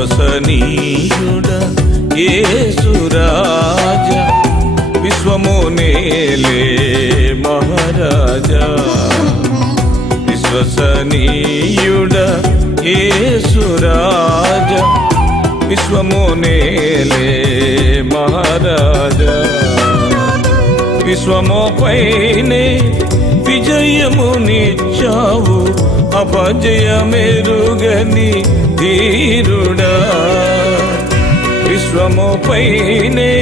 విశ్వసనీయుడా యేసు రాజా, విశ్వము నేలే మహారాజా. విశ్వసనీయుడా యేసు రాజా, విశ్వము నేలే మహారాజా. విశ్వము పైనే విజయమునిచ్చావు, అపజయమెరుగని ధీరుడా. విశ్వము పైనే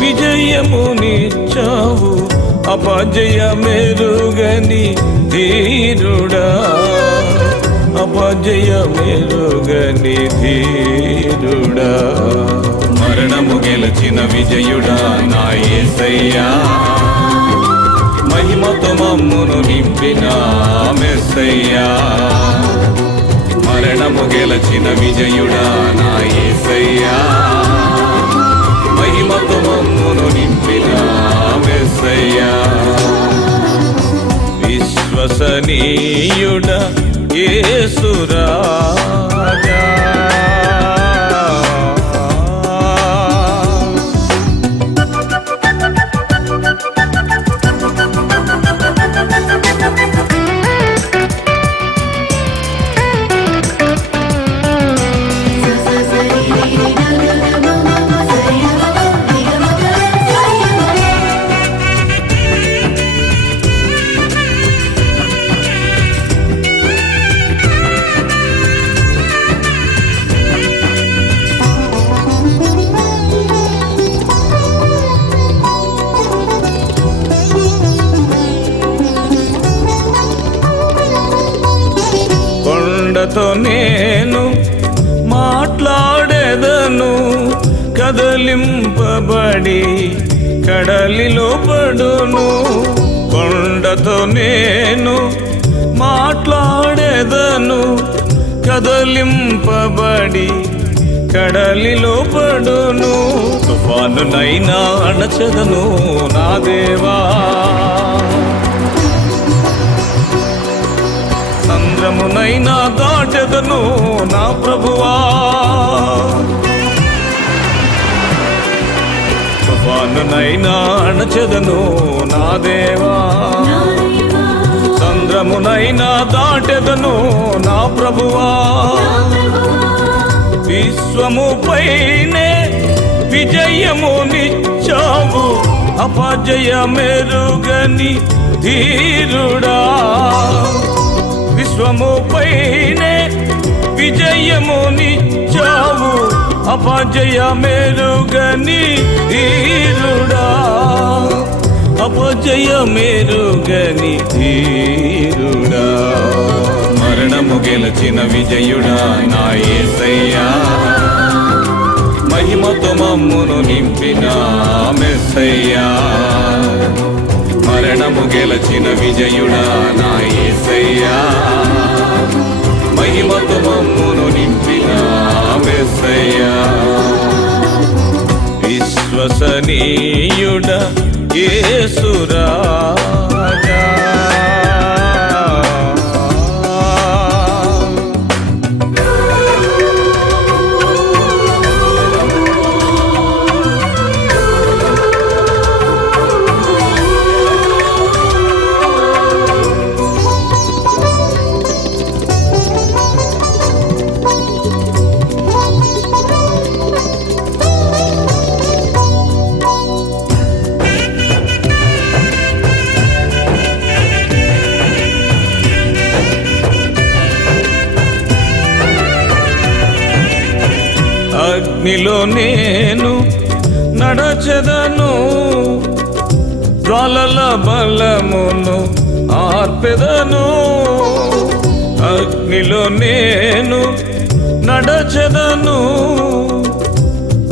విజయమునిచ్చావు, అపజయమెరుగని ధీరుడా. అపజయమెరుగని ధీరుడా. మరణము గెలిచిన విజయుడా నా యేసయ్యా, మహిమతో మమ్మును నింపిన మెస్సయ్యా. మరణము గెలిచిన విజయుడా నా యేసయ్యా, మహిమతో మమ్మును నింపిన మెస్సయ్యా. విశ్వసనీయుడా యేసు రాజా. కొండతో నేను మాట్లాడేదను, కదలింపబడి కడలిలో పడును. కొండతో నేను మాట్లాడేదను, కదలింపబడి కడలిలో పడును. తుఫానునైనా అణచెదను నా దేవా, సంద్రమునైనా దాటెదను నా ప్రభువా. తుఫానునైనా అణచెదను నా దేవా, సంద్రమునైనా దాటెదను నా ప్రభువా. విశ్వము పైనే విజయమునిచ్చావు, అపజయమెరుగని ధీరుడా. విశ్వము పైనే విజయమునిచ్చావు, అపజయమెరుగని ధీరుడా. అపజయమెరుగని ధీరుడా. మరణము గెలిచిన విజయుడా నా యేసయ్యా, మహిమతో మమ్మును నింపిన మెస్సయ్యా. మరణము గెలిచిన విజయుడా నా యేసయ్యా, మహిమతో మమ్మును నింపిన మెస్సయ్యా. విశ్వసనీయుడా యేసు రాజా. అగ్నిలో నేను నడచెదను, జ్వాలల బలమును ఆర్పెదను. అగ్నిలో నేను నడచెదను,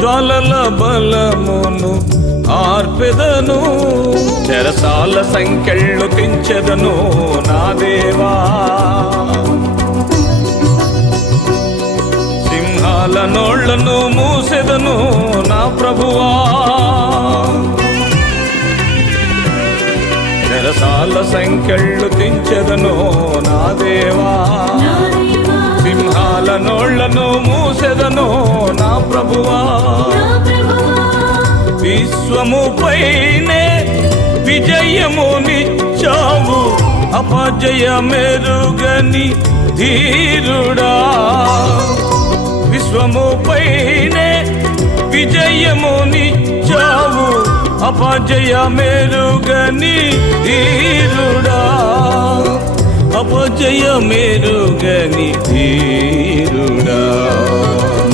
జ్వాలల బలమును ఆర్పెదను. చెరసాల సంకెళ్ళు తెంచెదను నా దేవా, సింహాల నోళ్లను మూసెదను నా ప్రభువా. చెరసాల సంకెళ్ళు తెంచెదను నా దేవా, సింహాల నోళ్లను మూసెదను ప్రభువా విశ్వము పైనే విజయమునిచ్చావు అపజయమెరుగని ధీరుడా విశ్వము పైనే విజయమునిచ్చావు అపజయమెరుగని ధీరుడా అపజయమెరుగని ధీరుడా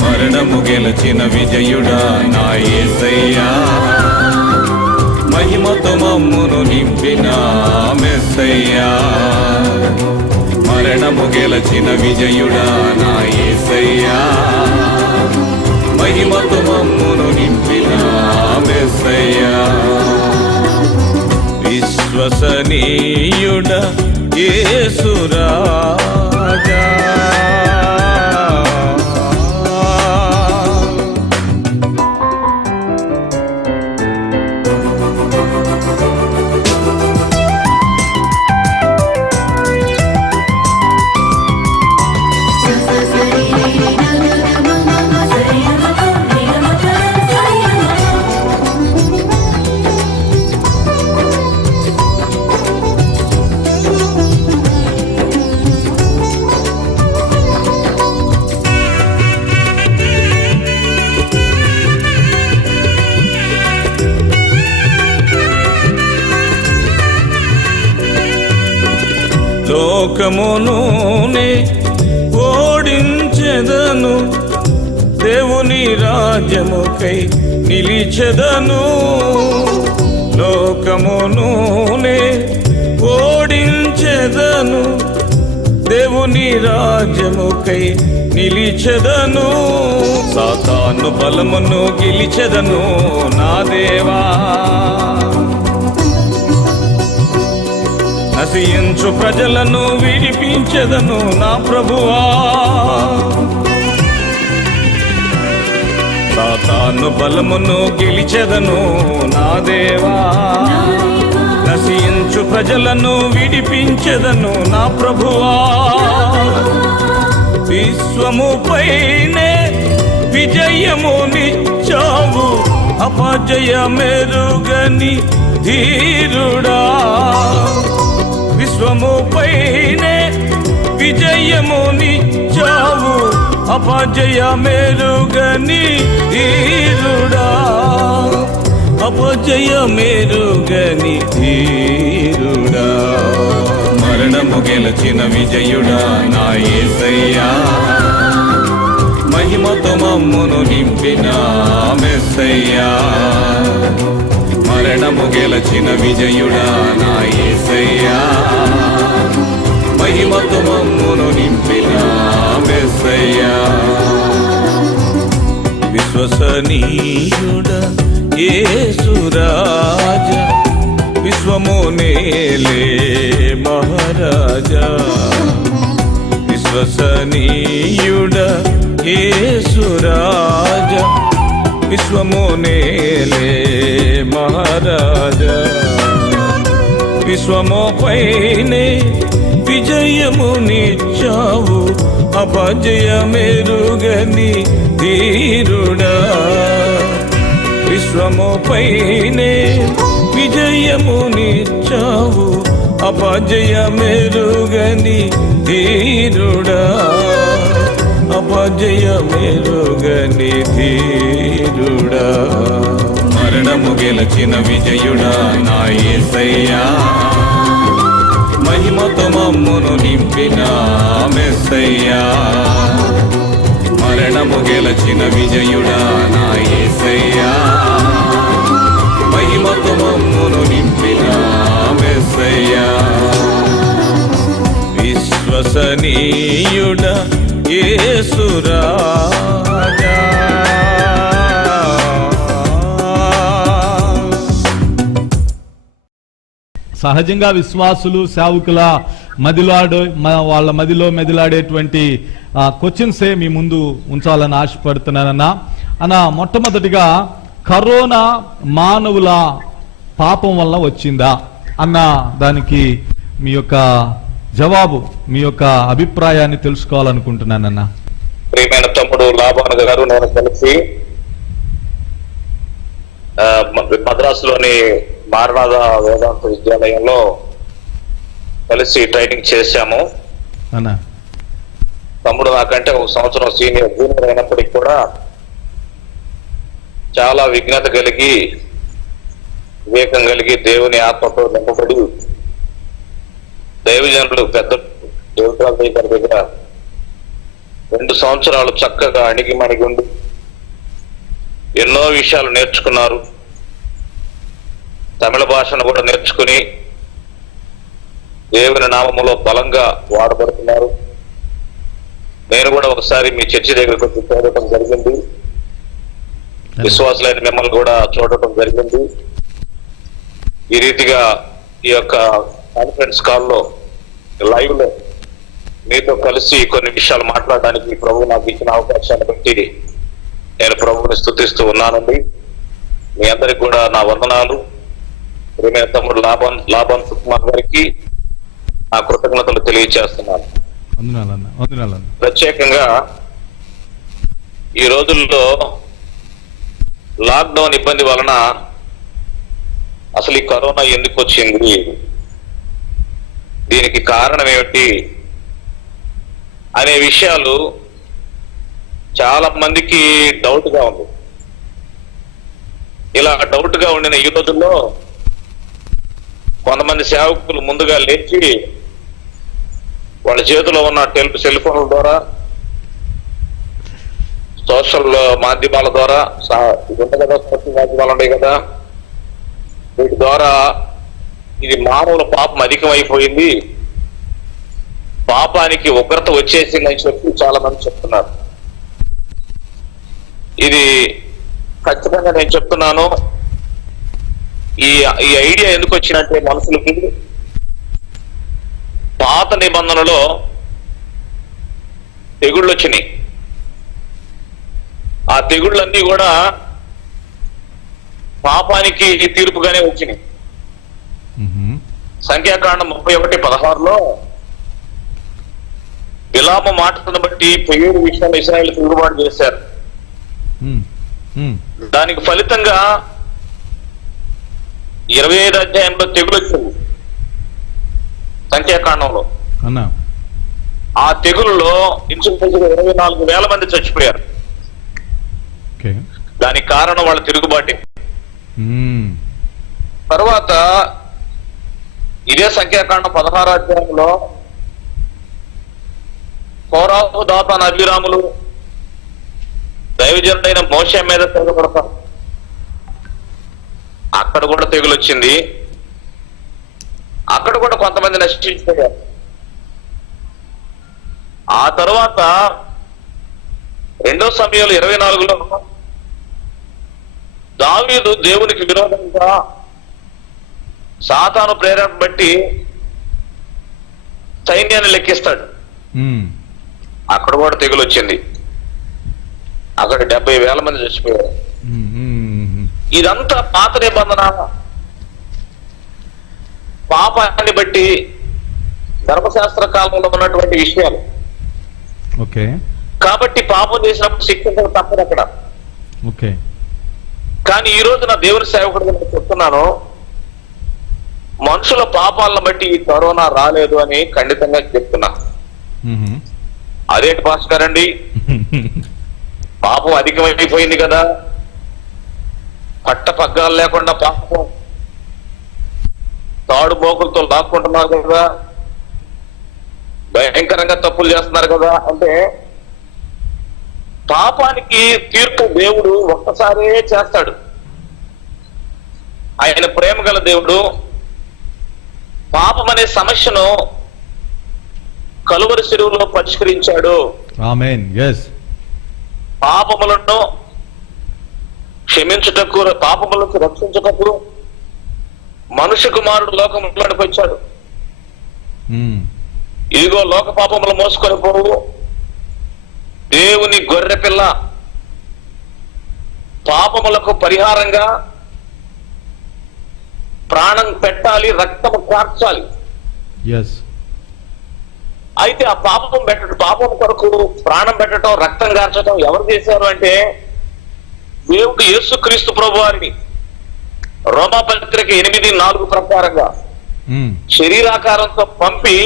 మరణము గెలిచిన విజయుడా నా యేసయ్యా మహిమతో మమ్మును నింపిన మెస్సయ్యా మరణము గెలిచిన విజయుడా నా యేసయ్యా మహిమతో మమ్మును నింపిన మెస్సయ్యా విశ్వసనీయుడా యేసు రాజా లోకమునునే ఓడించెదను దేవుని రాజ్యముకై నిలిచెదను లోకమునునే ఓడించెదను దేవుని రాజ్యముకై నిలిచెదను సాతాను బలమును గెలిచెదను నా దేవా నశించు ప్రజలను విడిపించెదను నా ప్రభువా సాతాను బలమును గెలిచెదను నా దేవా నశించు ప్రజలను విడిపించెదను నా ప్రభువా విశ్వము పైనే విజయమునిచ్చావు అపజయమెరుగని ధీరుడా విశ్వము పైనే విజయమునిచ్చావు అపజయమెరుగని ధీరుడా అపజయమెరుగని ధీరుడా మరణము గెలిచిన విజయుడా నా యేసయ్యా మహిమతో మమ్మును నింపిన మెస్సయ్యా మరణము గెలిచిన విజయుడా నా యేసయ్యా మహిమతో మమ్మును నింపిన మెస్సయ్యా విశ్వసనీయుడా యేసు రాజా విశ్వము నేలే మహారాజా విశ్వసనీయుడా యేసు రాజా విశ్వము నేలే మహారాజా విశ్వము పైనే విజయమునిచ్చావు అపజయమెరుగని ధీరుడా విశ్వము పైనే విజయమునిచ్చావు అపజయమెరుగని ధీరుడా అపజయమెరుగని ధీరుడా మరణము గెలిచిన విజయుడా నా యేసయ్యా మహిమతో మమ్మును నింపిన మెస్సయ్యా మరణము గెలిచిన విజయుడా నా యేసయ్యా మహిమతో మమ్మును నింపిన మెస్సయ్యా విశ్వసనీయుడా యేసు రాజా సహజంగా విశ్వాసులు సేవకుల వాళ్ళ మదిలో మెదిలాడేటువంటి క్వశ్చన్సే మీ ముందు ఉంచాలని ఆశపడుతున్నానన్నా అన్న మొట్టమొదటిగా కరోనా మానవుల పాపం వల్ల వచ్చిందా అన్న దానికి మీ యొక్క జవాబు మీ యొక్క అభిప్రాయాన్ని తెలుసుకోవాలనుకుంటున్నానన్నా. ప్రియమైన తమ్ముడు లాబాను గారు నేను కలిసి మద్రాసులోని మారనాథ వేదాంత విద్యాలయంలో కలిసి ట్రైనింగ్ చేశాము. అన్నా తమ్ముడు నాకంటే 1 సంవత్సరం జూనియర్ అయినప్పటికీ కూడా చాలా విజ్ఞత కలిగి, వివేకం కలిగి, దేవుని ఆత్మతో నింపబడి దైవజనులు పెద్ద దేవతల దగ్గర 2 సంవత్సరాలు చక్కగా అణిగి ఉండి ఎన్నో విషయాలు నేర్చుకున్నారు. తమిళ భాషను కూడా నేర్చుకుని దేవుని నామములో బలంగా వాడబడుతున్నారు. నేను కూడా ఒకసారి మీ చర్చి దగ్గరకు వచ్చి చూడటం జరిగింది. విశ్వాసులైన మిమ్మల్ని కూడా చూడటం జరిగింది. ఈ రీతిగా ఈ యొక్క కాన్ఫరెన్స్ కాల్లో లైవ్ లో మీతో కలిసి కొన్ని విషయాలు మాట్లాడడానికి ప్రభు నాకు ఇచ్చిన అవకాశాన్ని బట్టి నేను ప్రభువుని స్తుతిస్తూ ఉన్నానండి. మీ అందరికి కూడా నా వందనాలు. ప్రియమైన తమ్ముడు లాభన్ సుకుమార్ గారికి నా కృతజ్ఞతలు తెలియజేస్తున్నాను. ప్రత్యేకంగా ఈ రోజుల్లో లాక్డౌన్ ఇబ్బంది వలన అసలు ఈ కరోనా ఎందుకు వచ్చింది, దీనికి కారణం ఏమిటి అనే విషయాలు చాలా మందికి డౌట్ గా ఉంది. ఇలా డౌట్ గా ఉండిన ఈ రోజుల్లో కొంతమంది సేవకులు ముందుగా లేచి వాళ్ళ చేతిలో ఉన్న సెల్ ఫోన్ల ద్వారా, సోషల్ మాధ్యమాల ద్వారా, కదా సోషల్ మాధ్యమాలు ఉన్నాయి కదా, వీటి ద్వారా ఇది మానవుల పాపం అధికమైపోయింది, పాపానికి ఉగ్రత వచ్చేసిందని చెప్పి చాలా మంది చెప్తున్నారు. ఇది ఖచ్చితంగా నేను చెప్తున్నాను. ఈ ఐడియా ఎందుకు వచ్చినట్టే మనుషులకి, పాత నిబంధనలో తెగుళ్ళు వచ్చినాయి. ఆ తెగుళ్ళన్నీ కూడా పాపానికి తీర్పుగానే వచ్చినాయి. సంఖ్యాకాండం 31:16లో బిలాము మాటను బట్టి 7 విషయాలు ఇశ్రాయేలు తిరుగుబాటు చేశారు. దానికి ఫలితంగా 25 అధ్యాయంలో తెగులు వచ్చింది సంఖ్యాకాండంలో. ఆ తెగుల్లో ఇంచుమించుగా 24,000 మంది చచ్చిపోయారు. దానికి కారణం వాళ్ళ తిరుగుబాటే. తర్వాత ఇదే సంఖ్యాకాండం 16 అధ్యాయంలో కోరాహు, దాతాను, అభిరాములు దైవజనుడైన మోషే మీద తిరగబడతారు. అక్కడ కూడా తెగులు వచ్చింది. అక్కడ కూడా కొంతమంది నశించిపోయారు. ఆ తర్వాత 2 సమయాలు 24లో దావీదు దేవునికి విరోధంగా సాతాను ప్రేరణ బట్టి సైన్యాన్ని లెక్కిస్తాడు. అక్కడ కూడా తెగులు వచ్చింది. అక్కడ 70,000 మంది చచ్చిపోయారు. ఇదంతా పాత నిబంధన, పాపాన్ని బట్టి ధర్మశాస్త్ర కాలంలో ఉన్నటువంటి విషయాలు. కాబట్టి పాపం చేసినప్పుడు శిక్షించడం తప్పదు అక్కడ. కానీ ఈ రోజు నా దేవుని సేవకుడిగా నేను చెప్తున్నాను, మనుషుల పాపాలను బట్టి ఈ కరోనా రాలేదు అని ఖండితంగా చెప్తున్నా. అదేంటి భాస్కర్ అండి, పాపం అధికమైపోయింది కదా, పట్ట పగ్గాలు లేకుండా పాపం తాడు మోకులతో లాక్కుంటున్నారు కదా, భయంకరంగా తప్పులు చేస్తున్నారు కదా అంటే, పాపానికి తీర్పు దేవుడు ఒక్కసారే చేస్తాడు. ఆయన ప్రేమ గల దేవుడు పాపం అనే సమస్యను కలువరి శిలువలో పరిష్కరించాడు. ఆమేన్. yes. పాపములను క్షమించుటకు, పాపములకు రక్షించుటకు మనుష్య కుమారుడు లోకంలోకి వచ్చాడు. ఇదిగో లోక పాపములు మోసుకొని పోవు దేవుని గొర్రె పిల్ల పాపములకు పరిహారంగా ప్రాణం పెట్టాలి, రక్తము కార్చాలి. అయితే ఆ పాపం కొరకు ప్రాణం పెట్టడం, రక్తం కార్చడం ఎవరు చేశారు అంటే దేవుడు యేసుక్రీస్తు ప్రభువారిని రోమాపత్రిక 8:4 ప్రకారంగా శరీరాకారంతో పంపి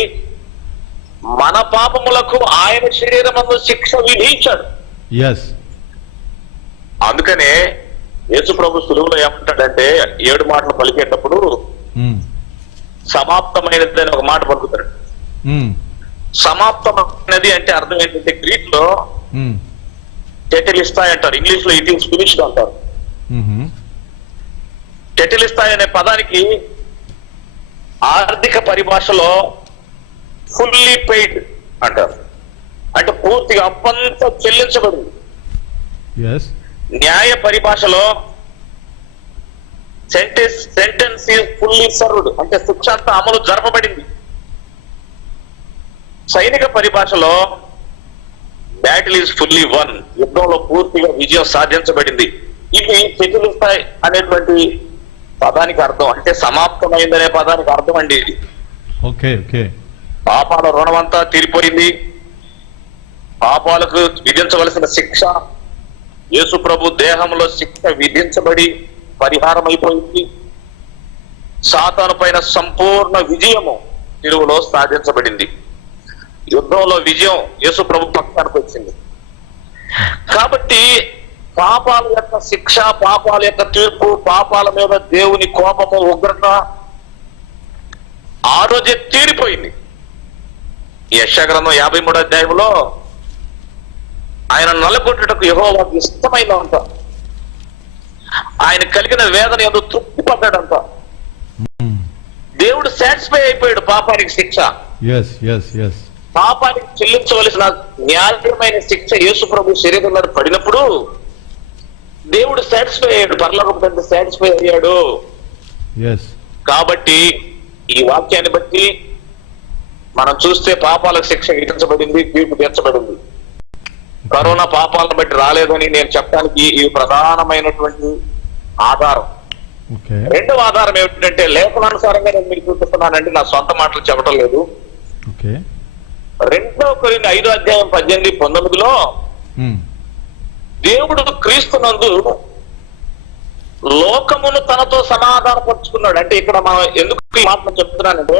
మన పాపములకు ఆయన శరీరమందు శిక్ష విధించాడు. ఎస్. అందుకనే యేసు ప్రభు సులువులో ఏమంటాడంటే 7 మాటలు పలికేటప్పుడు సమాప్తమైనది అని ఒక మాట పలుకుతాడు. సమాప్తమైనది అంటే అర్థం ఏంటంటే గ్రీక్ లో టెటిలిస్తాయ్ అంటారు, ఇంగ్లీష్ లో ఇట్ ఈస్ ఫినిష్డ్ అంటారు. టెటిలిస్తాయ్ అనే పదానికి ఆర్థిక పరిభాషలో ఫుల్లీ పెయిడ్ అంటారు, అంటే పూర్తిగా అప్పంతా చెల్లించబడింది. న్యాయ పరిభాషలో సెంటెన్స్ ఈజ్ ఫుల్లీ సర్వ్డ్, అంటే శిక్ష అంతా అమలు జరపబడింది. సైనిక పరిభాషలో బ్యాటిల్ ఈజ్ ఫుల్లీ వన్, యుద్ధంలో పూర్తిగా విజయం సాధించబడింది. ఇది టెటిలిస్తాయ్ అనేటువంటి పదానికి అర్థం, అంటే సమాప్తమైందనే పదానికి అర్థం అండి ఇది. పాపాల రుణమంతా తీరిపోయింది, పాపాలకు విధించవలసిన శిక్ష యేసు ప్రభు దేహంలో శిక్ష విధించబడి పరిహారం అయిపోయింది. సాతాను పైన సంపూర్ణ విజయము తిరుగులో సాధించబడింది. యుద్ధంలో విజయం యేసు ప్రభు పక్షానికి వచ్చింది. కాబట్టి పాపాల యొక్క శిక్ష, పాపాల యొక్క తీర్పు, పాపాల మీద దేవుని కోపము, ఉగ్రత ఆ రోజే తీరిపోయింది. యెషయా గ్రంథం 53వ అధ్యాయంలో ఆయన నలగొట్టుటకు యెహోవాకు ఇష్టమైనంత, ఆయన కలిగిన వేదన యందు తృప్తి పడ్డాడంట. దేవుడు సాటిస్ఫై అయిపోయాడు పాపానికి శిక్ష. పాపానికి చెల్లించవలసిన న్యాయమైన శిక్ష యేసు ప్రభు శరీరంలో పడినప్పుడు దేవుడు సాటిస్ఫై అయ్యాడు, పరలోకపు తండ్రి సాటిస్ఫై అయ్యాడు. కాబట్టి ఈ వాక్యాన్ని బట్టి మనం చూస్తే పాపాలకు శిక్ష విధించబడింది, తీర్పు తీర్చబడింది. కరోనా పాపాలను బట్టి రాలేదని నేను చెప్పడానికి ఇది ప్రధానమైనటువంటి ఆధారం. రెండవ ఆధారం ఏమిటంటే లేఖనానుసారంగా నేను మీకు చూపిస్తున్నానంటే నా సొంత మాటలు చెప్పడం లేదు. 2 కొరింథీ 5వ అధ్యాయం 18, 19లో దేవుడు క్రీస్తునందు లోకమును తనతో సమాధానపరుచుకున్నాడు. అంటే ఇక్కడ మనం ఎందుకు ఈ మాటలు చెప్తున్నానంటే,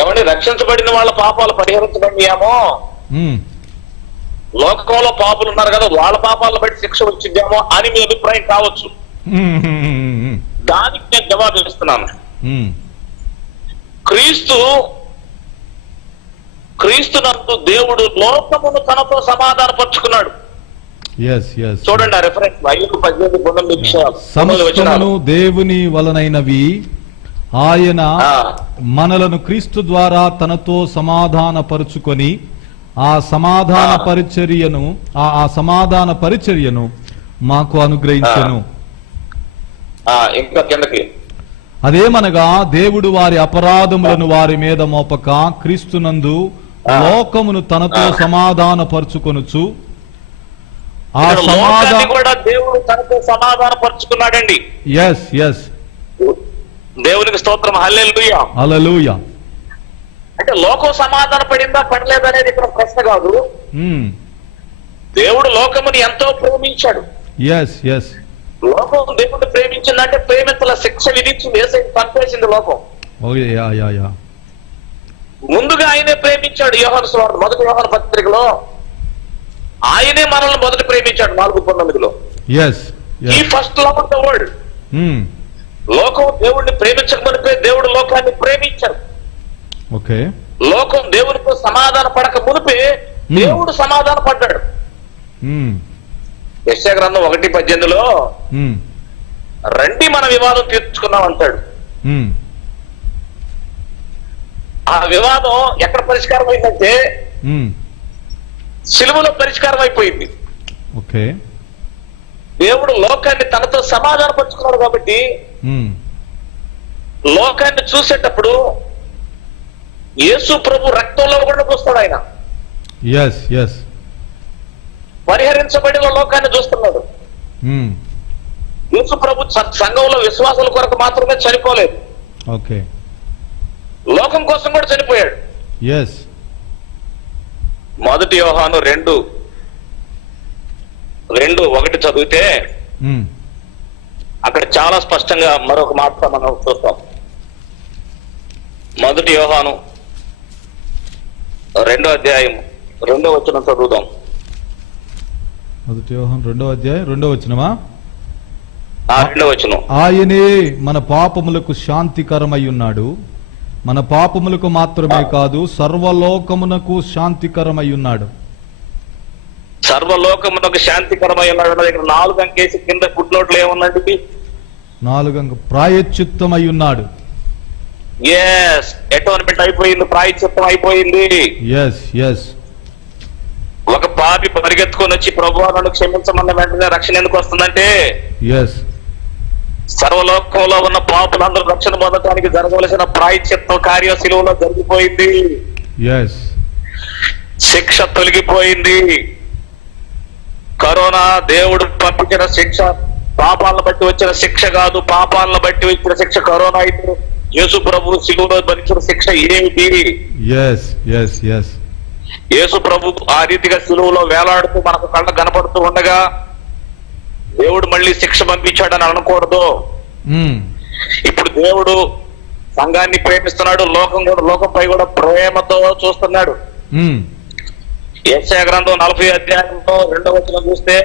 ఎవరిని రక్షించబడిన వాళ్ళ పాపాలు పరిహరించబడియామో, లోకంలో పాపులు ఉన్నారు కదా వాళ్ళ పాపాలను బట్టి శిక్ష వచ్చిద్దామో అని మీ అభిప్రాయం కావచ్చు. దానికి నేను జవాబు ఇస్తున్నాను. క్రీస్తునందు దేవుడు లోకమును తనతో సమాధానపరుచుకున్నాడు. చూడండి ఆ రిఫరెన్స్ 5:18 సమస్తమును దేవుని వలనైనవి, ఆయన మనలను క్రీస్తు ద్వారా తనతో సమాధానపరుచుకొని ఆ సమాధాన పరిచర్యను మాకు అనుగ్రహించెను. ఇంకా కిందకి, అదేమనగా దేవుడు వారి అపరాధములను వారి మీద మోపక క్రీస్తునందు లోకమును తనతో సమాధానపరుచుకొనుచు ఆ సమాధానం కూడా దేవుడు తనతో సమాధానపరుచుకున్నాడండి. దేవునికి స్తోత్రం, హల్లెలూయా హల్లెలూయా. అంటే లోకం సమాధాన పడిందా పడలేదా అనేది ఇక్కడ ప్రశ్న కాదు. దేవుడు లోకముని ఎంతో ప్రేమించాడు. లోకం దేవుడిని ప్రేమించిందంటే ప్రేమించాల శిక్ష విధించింది, పంపేసింది లోకం. ముందుగా ఆయనే ప్రేమించాడు. యోహాను సువార్త 1వ యోహాను పత్రికలో ఆయనే మనల్ని మొదట ప్రేమించాడు 4:19లో. ఈ first love of the world. లోకం దేవుడిని ప్రేమించకమునిపే దేవుడు లోకాన్ని ప్రేమించాడు. లోకం దేవునితో సమాధాన పడక మునిపే దేవుడు సమాధాన పడ్డాడు. యెషయా గ్రంథం 1:18లో రండి మన వివాదం తీర్చుకున్నాం అంటాడు. ఆ వివాదం ఎక్కడ పరిష్కారం అయిందంటే సిలువలో పరిష్కారం అయిపోయింది. దేవుడు లోకాన్ని తనతో సమాధాన పరుచుకున్నాడు కాబట్టి లోకాన్ని చూసేటప్పుడు యేసు ప్రభు రక్తంలో కూడా చూస్తాడు. ఆయన పరిహరించబడిన లోకాన్ని చూస్తున్నాడు. యేసు ప్రభు సంఘంలో విశ్వాసాల కొరకు మాత్రమే చనిపోలేదు, లోకం కోసం కూడా చనిపోయాడు. 1 యోహాను 2:1 చదివితే అక్కడ చాలా స్పష్టంగా మరొక మాట మనం చూస్తాం. 1 యోహాను 2వ అధ్యాయం 2వ వచనం చదువుదాం. 1 యోహాను 2వ అధ్యాయం 2వ వచనమా? 2వ వచనం. ఆయనే మన పాపములకు శాంతికరమై ఉన్నాడు, మన పాపములకు మాత్రమే కాదు సర్వలోకమునకు శాంతికరమై ఉన్నాడు. సర్వలోకమునకు శాంతికరమై ఉన్నాడు. దగ్గర 4 అంకేసి కింద ఫుట్నోట్లు ఏమున్నది? 4 ప్రాయశ్చిత్తమై ఉన్నాడు. ఎస్, అటోన్మెంట్ అయిపోయింది, ప్రాయశ్చిత్తం అయిపోయింది. Yes yes. ఒక పాపి పరిగెత్తుకొని వచ్చి ప్రభువా నన్ను క్షమించమన్న వెంటనే రక్షణ ఎందుకు వస్తుందంటే ఎస్, సర్వలోకంలో ఉన్న పాపులందరూ రక్షణ పొందడానికి జరగవలసిన ప్రాయశ్చిత్త కార్య శిలువలో జరిగిపోయింది. ఎస్, శిక్ష తొలగిపోయింది. కరోనా దేవుడు పంపించిన శిక్ష పాపాలను బట్టి వచ్చిన శిక్ష కాదు, పాపాలను బట్టి వచ్చిన శిక్ష కరోనా అయితే యేసు ప్రభు శిలువలో భరించిన శిక్ష ఏమిటి? Yes yes yes. యేసు ప్రభు ఆ రీతిగా శిలువలో వేలాడుతూ మనకు కళ్ళ కనపడుతూ ఉండగా దేవుడు మళ్ళీ శిక్ష పంపించాడని అనకూడదు. ఇప్పుడు దేవుడు సంఘాన్ని ప్రేమిస్తున్నాడు, లోకంపై కూడా ప్రేమతో చూస్తున్నాడు. యెషయా గ్రంథం 40వ అధ్యాయంలో 2వ వచనం చూస్తే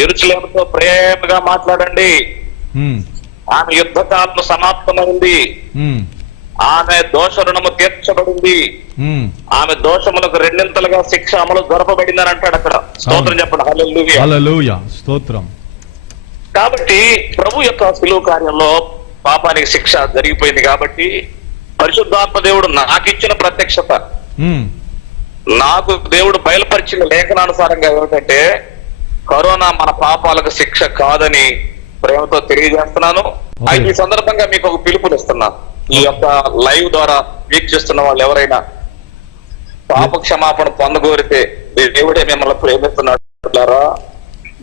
యెరూషలేముతో ప్రేమగా మాట్లాడండి, ఆమె యుద్ధకాలం సమాప్తమైంది, ఆమె దోష రుణము తీర్చబడింది, ఆమె దోషములకు 2 శిక్ష అమలు జరపబడింది అని అంటాడు అక్కడ. స్తోత్రం చెప్పండి. హల్లెలూయా హల్లెలూయా, స్తోత్రం. కాబట్టి ప్రభు యొక్క శిలువ కార్యంలో పాపానికి శిక్ష జరిగిపోయింది. కాబట్టి పరిశుద్ధాత్మ దేవుడు నాకు ఇచ్చిన ప్రత్యక్షత, నాకు దేవుడు బయలుపరిచిన లేఖనానుసారంగా ఏమిటంటే కరోనా మన పాపాలకు శిక్ష కాదని ప్రేమతో తెలియజేస్తున్నాను. అయితే ఈ సందర్భంగా మీకు ఒక పిలుపునిస్తున్నాను. ఈ యొక్క లైవ్ ద్వారా వీక్షిస్తున్న వాళ్ళు ఎవరైనా పాప క్షమాపణ పొందగోరితే దేవుడే మిమ్మల్ని ప్రేమిస్తున్నాడు.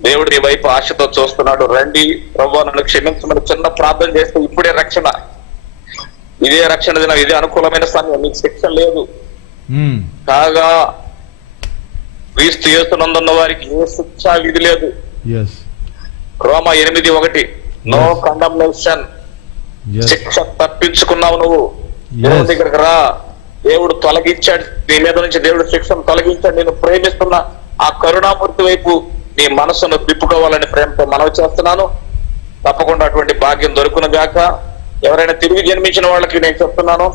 దేవుడు నీ వైపు ఆశతో చూస్తున్నాడు. రండి ప్రభువా నన్ను క్షమించమని చిన్న ప్రార్థన చేస్తే ఇప్పుడే రక్షణ, ఇదే రక్షణ దినం, ఇదే అనుకూలమైన సమయం. మీకు శిక్ష లేదు. కాగా క్రీస్తు యేసునందున్న వారికి ఏ శిక్ష విధి లేదు. రోమా 8:1 నో కండమ్నేషన్. శిక్ష తప్పించుకున్నావు నువ్వు. దేవుడి దగ్గరకు రా, దేవుడు తొలగించాడు నీ మీద నుంచి, దేవుడు శిక్షను తొలగించాడు. నేను ప్రేమిస్తున్న ఆ కరుణామూర్తి వైపు నీ మనసును తిప్పుకోవాలని ప్రేమతో మనవి చేస్తున్నాను. తప్పకుండా అటువంటి భాగ్యం దొరుకును గాక. ఎవరైనా తిరిగి జన్మించిన వాళ్ళకి నేను చెప్తున్నాను,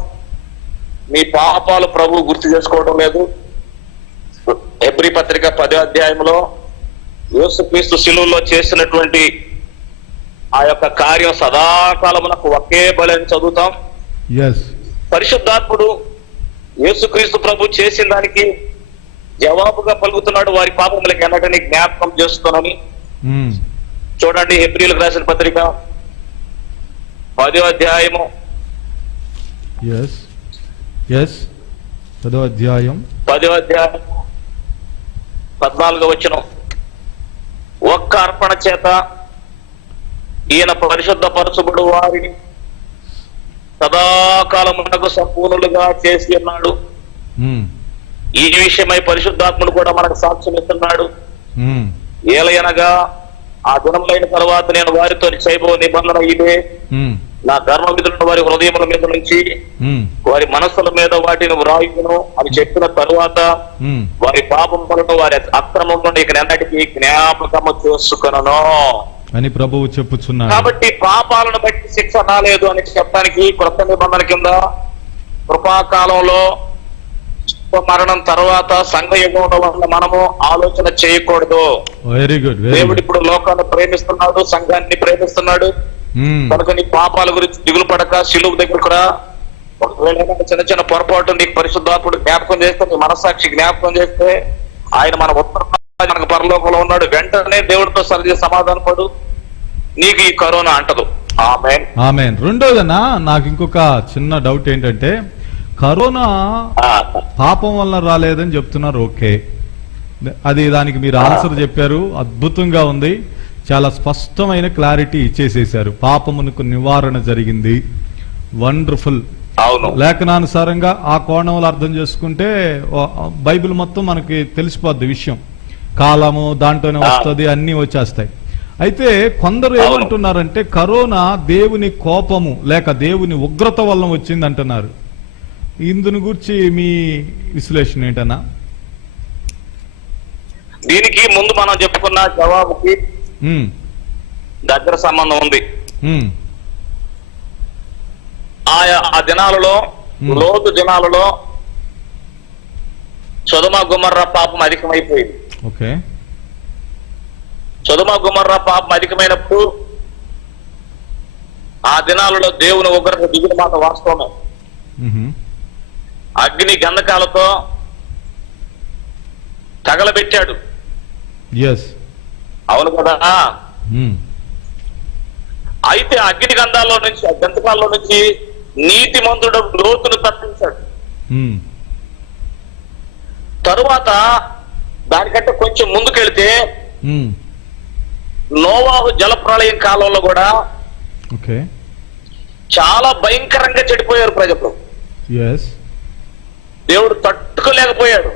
మీ పాపాలు ప్రభు గుర్తు చేసుకోవడం లేదు. హెబ్రీ పత్రిక 10వ అధ్యాయంలో యేసుక్రీస్తు శిలువలో చేసినటువంటి ఆ యొక్క కార్యం సదాకాలమునకు ఒకే బలని చదువుతాం. పరిశుద్ధాత్ముడు యేసుక్రీస్తు ప్రభు చేసిన దానికి జవాబుగా పలుకుతున్నాడు, వారి పాపములకు ఎన్నటని జ్ఞాపకం చేసుకోనని. చూడండి హెబ్రీలకు రాసిన పత్రిక 10వ అధ్యాయము 14వ వచనం. ఒక్క అర్పణ చేత ఈయన పరిశుద్ధ పరచుబడు వారిని సదాకాలమునకు సంపూర్ణులుగా చేసి ఉన్నాడు. ఈ విషయమై పరిశుద్ధాత్ముడు కూడా మనకు సాక్ష్యం ఇస్తున్నాడు. ఏలయనగా ఆ దినములైన తర్వాత నేను వారితో చేయబో నిబంధన ఇదే, నా ధర్మ విధులను వారి హృదయముల మీద నుంచి వారి మనస్సుల మీద వాటిని వ్రాయును అని చెప్పిన తరువాత వారి పాపములను వారి అక్రమములను ఇక ఎన్నటికీ జ్ఞాపకము చేసుకొనును అని ప్రభువు చెప్పుచున్నాడు. కాబట్టి పాపాలను బట్టి శిక్ష రాలేదు అని చెప్పడానికి కొత్త నిబంధన కింద కృపాకాలంలో మరణం తర్వాత సంఘయుగంలో వల్ల మనము ఆలోచన చేయకూడదు. Very good. దేవుడు ఇప్పుడు లోకాన్ని ప్రేమిస్తున్నాడు, సంఘాన్ని ప్రేమిస్తున్నాడు. కనుక నీ పాపాల గురించి దిగులు పడక శిలువు దగ్గర కూడా ఒకవేళ చిన్న చిన్న పొరపాటు నీకు పరిశుద్ధాత్ముడు జ్ఞాపకం చేస్తే, నీ మనస్సాక్షి జ్ఞాపకం చేస్తే, ఆయన మన ఉత్తరం మనకు పరలోకంలో ఉన్నాడు. వెంటనే దేవుడితో సరిచేసి సమాధాన పడు, నీకు ఈ కరోనా అంటదు. ఆమేన్ ఆమేన్. రెండోదన్నా నాకు ఇంకొక చిన్న డౌట్ ఏంటంటే, కరోనా పాపం వల్ల రాలేదని చెప్తున్నారు. ఓకే, అది దానికి మీరు ఆన్సర్ చెప్పారు, అద్భుతంగా ఉంది, చాలా స్పష్టమైన క్లారిటీ ఇచ్చేసేసారు. పాపమునకు నివారణ జరిగింది. వండర్ఫుల్. లేఖనానుసారంగా ఆ కోణంలో అర్థం చేసుకుంటే బైబిల్ మొత్తం మనకి తెలిసిపోద్ది విషయం. కాలము దాంట్లోనే వస్తుంది, అన్ని వచ్చేస్తాయి. అయితే కొందరు ఏమంటున్నారంటే కరోనా దేవుని కోపము లేక దేవుని ఉగ్రత వల్ల వచ్చింది అంటున్నారు. ఇందుని గురించి మీ విశ్లేషణ ఏంటన్నా? దీనికి ముందు మనం చెప్పుకున్న జవాబుకి దగ్గర సంబంధం ఉంది. ఆ దినాలలో, లోతు దినాలలో సొదొమ గొమొర్రా పాపం అధికమైపోయింది. ఓకే. సొదొమ గొమొర్రా పాపం అధికమైనప్పుడు ఆ దినాలలో దేవుని ఉగ్రత దిగిన మాట వాస్తవమే. అగ్ని గంధకాలతో తగలబెట్టాడు. అవును కదా. అయితే అగ్ని గంధాల్లో నుంచి, గంధకాల్లో నుంచి నీతిమంతుడు లోతును తప్పించాడు. తరువాత దానికంటే కొంచెం ముందుకెళ్తే నోవాహు జలప్రళయం కాలంలో కూడా చాలా భయంకరంగా చెడిపోయారు ప్రజలు. దేవుడు తట్టుకోలేకపోయాడు.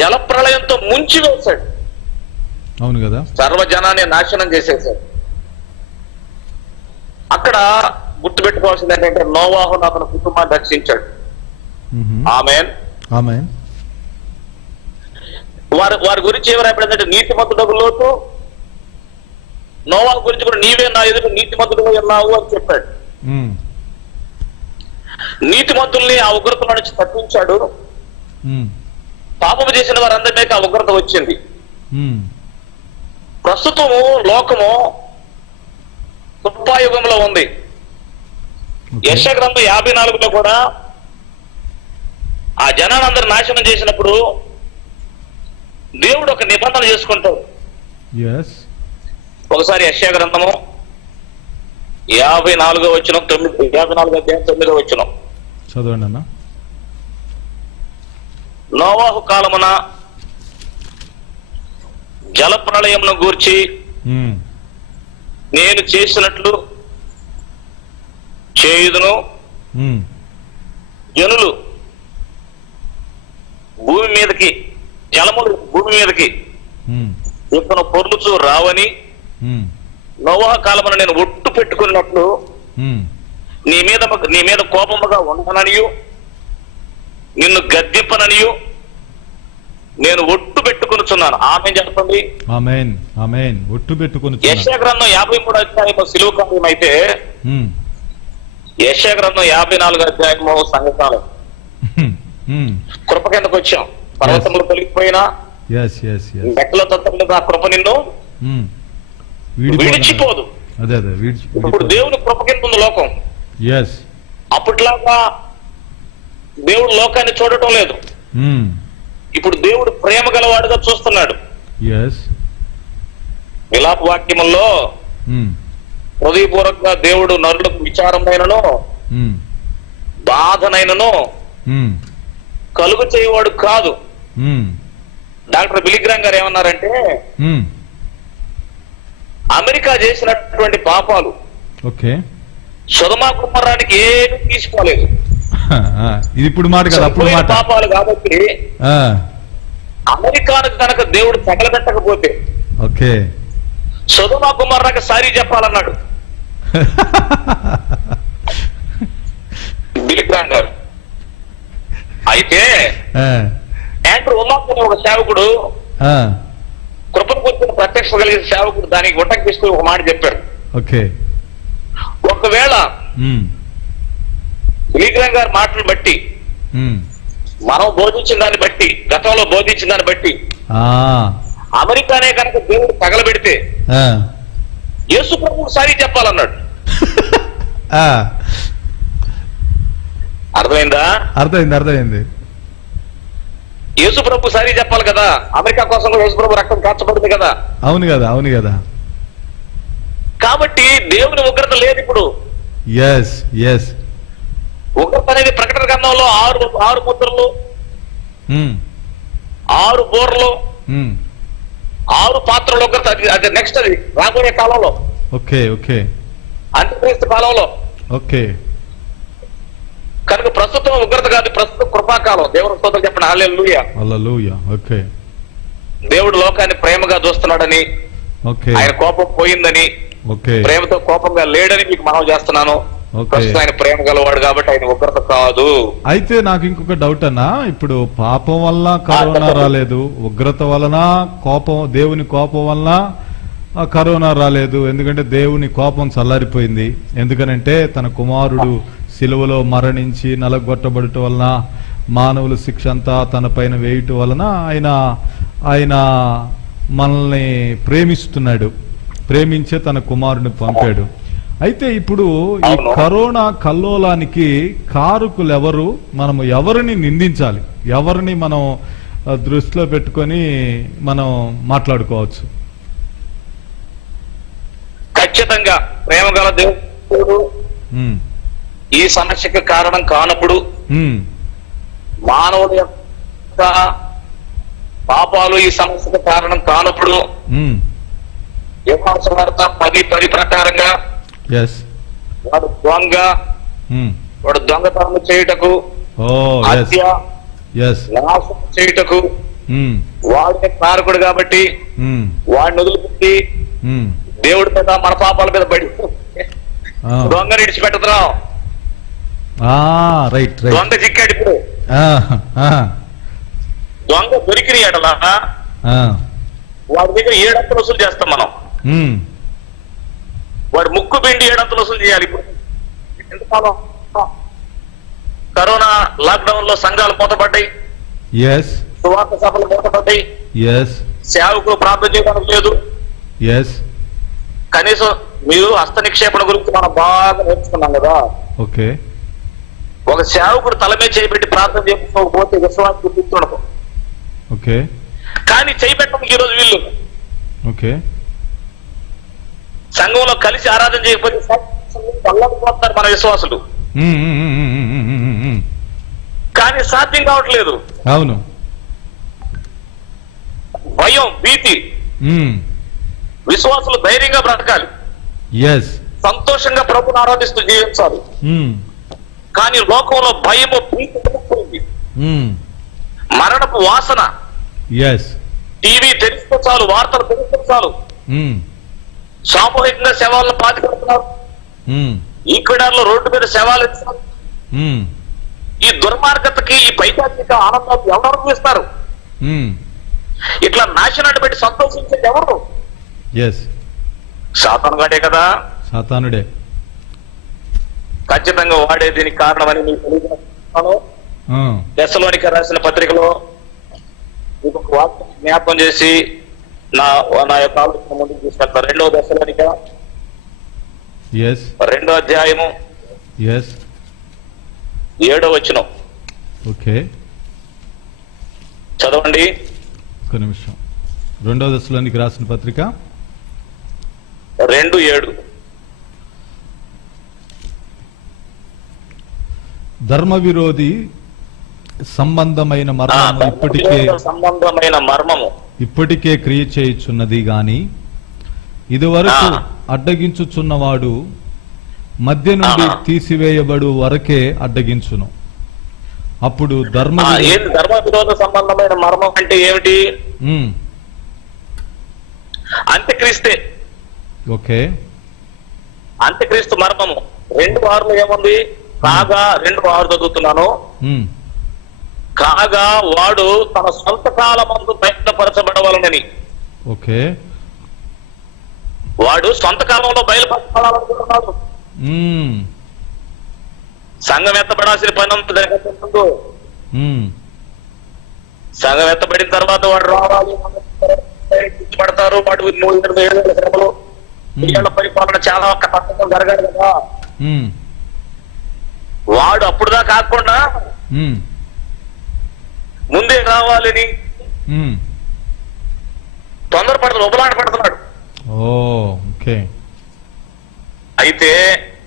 జలప్రళయంతో ముంచి వేశాడు. అవును కదా. సర్వజనాన్ని నాశనం చేసేసాడు. అక్కడ గుర్తుపెట్టుకోవాల్సింది ఏంటంటే నోవాహు అతని కుటుంబాన్ని రక్షించాడు. ఆమేన్. ఆమేన్. వారి గురించి ఏమి రాయబడిందంటే నీతిమంతుడు లోతు, నోవాహు గురించి కూడా నీవే నా ఎదురు నీతిమంతుడుగా ఉన్నావు అని చెప్పాడు. నీతిమంతుల్ని ఆ ఉగ్రత నుంచి తప్పించాడు. పాపము చేసిన వారందరి మీద ఆ ఉగ్రత వచ్చింది. ప్రస్తుతము లోకము కృపాయుగంలో ఉంది. యెషయా గ్రంథం 54లో కూడా ఆ జనాన్ని అందరు నాశనం చేసినప్పుడు దేవుడు ఒక నిబంధన చేసుకుంటాడు. ఒకసారి యెషయా గ్రంథము 54వ వచనం 54వ వచనం చదవండి అన్న. నోవాహు కాలమున జల ప్రళయమును గూర్చి నేను చేసినట్లు చేయుదును, జనులు భూమి మీదకి, జలములు భూమి మీదకి ఇతను పొర్లుచు రావని, నోవాహు కాలమున నేను ఒట్టు పెట్టుకున్నట్లు నీ మీద కోపముగా ఉండననియు నిన్ను గద్దింపననియు నేను ఒట్టు పెట్టుకునిచున్నాను. ఆమేన్ చెప్పండి. ఆమేన్. ఆమేన్. ఒట్టు పెట్టుకుని. యెషయా గ్రంథం 53వ అధ్యాయము సిలువ కార్యం అయితే యెషయా గ్రంథం 54వ అధ్యాయము సంఘకాలం. కృప కిందకు వచ్చాం. పర్వతములు తొలగిపోయినా మెట్టల తత్వం ఆ కృప నిన్ను విడిచిపోదు. ఇప్పుడు దేవుని కృప కింద ఉంది లోకం. అప్పట్లాగా దేవుడు లోకాన్ని చూడటం లేదు. ఇప్పుడు దేవుడు ప్రేమ గలవాడుగా చూస్తున్నాడు. విలాప వాక్యముల్లో హృదయపూర్వకంగా దేవుడు నరులకు విచారమైనను బాధనైనను కలుగు చేయవాడు కాదు. డాక్టర్ బిలిగ్రామ్ గారు ఏమన్నారంటే అమెరికా చేసినటువంటి పాపాలు సొదొమ గొమొర్రానికి ఏమీ తీసుకోలేదు. ఇది ఇప్పుడు మాట కదా, అప్పుడు మాట. పాపాలు కాబట్టి అమెరికాను కనుక దేవుడు తగలబెట్టకపోతే సొదొమ గొమొర్రాకి సారీ చెప్పాలన్నాడు బిలిగ్రామ్ గారు. అయితే యాండ్రూ ఉమాక్ అనే ఒక సేవకుడు, కృపను కూర్చుని ప్రత్యక్ష కలిగిన సేవకుడు, దానికి ఉటంకిస్తూ ఒక మాట చెప్పాడు. ఒకవేళ బిలిగ్రామ్ గారి మాటలు బట్టి, మనం బోధించిన దాన్ని బట్టి, గతంలో బోధించిన దాన్ని బట్టి అమెరికానే కనుక దేవుడు తగలబెడితే యేసు ప్రభువు సారీ చెప్పాలన్నాడు. అర్థమైందా? అర్థమైంది. యేసు ప్రభు సారీ చెప్పాలి కదా. అమెరికా కోసం యేసు ప్రభు రక్తం కాచబడింది కదా. అవును కదా. కాబట్టి దేవుని ఉగ్రత లేదు ఇప్పుడు. ఉగ్రత అనేది ప్రకటన గ్రంథంలో 6 ముద్రలు, 6 బోర్లు, 6 పాత్రలు ఉగ్రత. అది నెక్స్ట్, అది రాబోయే కాలంలో, అంత్యక్రీస్తు కాలంలో. కనుక ప్రస్తుతం ఉగ్రత కాదు, ప్రస్తుతం కృపాకాలం. దేవుని స్తోత్రం చెప్పండి. హల్లెలూయా. దేవుడు లోకాన్ని ప్రేమగా చూస్తున్నాడని, ఓకే ఆయన కోపం పోయిందని, ఓకే ప్రేమతో కోపంగా లేడని మీకు మనవి చేస్తున్నాను. ఓకే. ప్రస్తుతం ఆయన ప్రేమ గలవాడు కాబట్టి ఆయన ఉగ్రత కాదు. అయితే నాకు ఇంకొక డౌట్ అన్నా, ఇప్పుడు పాపం వల్ల కరోనా రాలేదు, ఉగ్రత వలన కోపం, దేవుని కోపం వలన కరోనా రాలేదు. ఎందుకంటే దేవుని కోపం చల్లారిపోయింది. ఎందుకనంటే తన కుమారుడు సిలువలో మరణించి నలగొట్టబడటం వలన, మానవుల శిక్ష అంతా తన పైన వేయటం వలన ఆయన మనల్ని ప్రేమిస్తున్నాడు, ప్రేమించే తన కుమారుని పంపాడు. అయితే ఇప్పుడు ఈ కరోనా కల్లోలానికి కారకులు ఎవరు? మనము ఎవరిని నిందించాలి? ఎవరిని మనం దృష్టిలో పెట్టుకొని మనం మాట్లాడుకోవచ్చు? ఖచ్చితంగా ప్రేమ గల దేవుడు ఉమ్, ఈ సమస్యకు కారణం కానప్పుడు, ఉమ్, మానవుల యొక్క పాపాలు ఈ సమస్యకు కారణం కానప్పుడు, ఉమ్, యోహాను సువార్త 10:10 ప్రకారంగా ఎస్, వాడు దొంగ, ఉమ్, వాడు దొంగతనం చేయుటకు, ఓ ఎస్, హత్య, ఎస్, నాశనం చేయుటకు ఉమ్, వాడిని కారకుడు కాబట్టి ఉమ్, వాడిని వదిలిపెట్టి ఉమ్, దేవుడి మీద మన పాపాల మీద పడి ఆ, దొంగని విడిచిపెట్టదురావు. ఆ, రైట్ రైట్, దొంగ చిక్కాడు. ఇప్పుడు ఆ, ఆ, దొంగ దొరికిన ఎడలా ఆ, వాడి దగ్గర 7 వసూలు చేస్తాం మనం. ఉమ్, వాడు ముక్కు పిండి 7 వసూలు చేయాలి. ఇప్పుడు ఎంతకాలం కరోనా లాక్డౌన్ లో సంఘాలు మూతపడ్డాయి, ఎస్, సువార్త సభలు మూతపడ్డాయి, ఎస్, సేవకులు ప్రార్థన చేయడానికి లేదు. ఎస్, కనీసం మీరు హస్త నిక్షేపణ గురించి మనం బాగా నేర్చుకున్నాం కదా. ఓకే, ఒక సేవకుడు తల మీద చేయబెట్టి ప్రార్థన చేసుకోకపోతే విశ్వాసం గుర్తించడం. ఓకే, కానీ చేయబెట్టడానికి ఈరోజు వీళ్ళు ఓకే, సంఘంలో కలిసి ఆరాధన చేయకపోతే పోతారు మన విశ్వాసులు. ఉమ్, ఉమ్, ఉమ్, ఉమ్, ఉమ్, ఉమ్, ఉమ్, కానీ సాధ్యం కావట్లేదు. అవును, భయం, భీతి. ఉమ్, విశ్వాసులు ధైర్యంగా బ్రతకాలి, ఎస్, సంతోషంగా ప్రభుని ఆరాధిస్తూ జీవించాలి. ఉమ్, కానీ లోకంలో భయము, భీతి పెరిగిపోయింది. ఉమ్, మరణపు వాసన. ఎస్, టీవీ తెలిస్తే చాలు, వార్తలు తెలిస్తే చాలు, ఉమ్, సామూహికంగా శవాలను పాతిపెడుతున్నారు. ఉమ్, ఈక్వెడార్ లో రోడ్డు మీద శవాలు ఇస్తారు. ఉమ్, ఈ దుర్మార్గతకి, ఈ పైశాచిక ఆనందాన్ని ఎవరు అనుభవిస్తారు? ఉమ్, ఇట్లా నాశనాన్ని బట్టి సంతోషించేది ఎవరు? ఎస్, సాతాను గాడే కదా. సాతానుడే. ఖచ్చితంగా వాడే దీనికి కారణమని మీకు తెలియజేస్తున్నాను. ఆ, దశలోనిక రాసిన పత్రికలో మీకు ఒక వాక్యం జ్ఞాపకం చేసి నా యొక్క ఆలోచన ముందుకు తీసుకెళ్తాను. 2వ దశలోనిక ఎస్, 2వ అధ్యాయము ఎస్, 7వ వచనం ఓకే, చదవండి. ఒక నిమిషం. 2వ దశలోనికి రాసిన పత్రిక 2:7. ధర్మ విరోధి సంబంధమైన మర్మము సంబంధమైన మర్మము ఇప్పటికే క్రియ చేయుచున్నది గాని ఇదివరకు ఆ. అడ్డగించుచున్నవాడు మధ్య నుండి ఆ. తీసివేయబడు వరకే అడ్డగించును. అప్పుడు ధర్మ ఏంటి ధర్మ విరోధ సంబంధమైన మర్మం అంటే ఏమిటి? ఉమ్, అంత్యక్రీస్తే. ఓకే, అంత్యక్రీస్తు మర్మము 2:6 ఏముంది? కాగా 2:6 చదువుతున్నాను. ఉమ్, కాగా వాడు తన సొంత కాలమందు బయలుపరచబడవలనని. ఓకే, వాడు సొంత కాలంలో బయలుపరచబడాలనుకుంటున్నాడు. ఉమ్, సంఘం ఎత్తబడాల్సిన పని ఉంది దానికంటే ముందు. ఉమ్, సంఘం ఎత్తబడిన తర్వాత వాడు రావాలి, పడతారు. వాడు 3 ఏళ్ళ శ్రమలు, 3 ఏళ్ల పరిపాలన చాలా ఒక్క పథకం జరగాలి కదా. ఉమ్, వాడు అప్పుడుదా కాకుండా ఉమ్, ముందే రావాలని ఉమ్, తొందరపడుతున్నాడు, ఉబలాట పడుతున్నాడు. ఓ, ఓకే, అయితే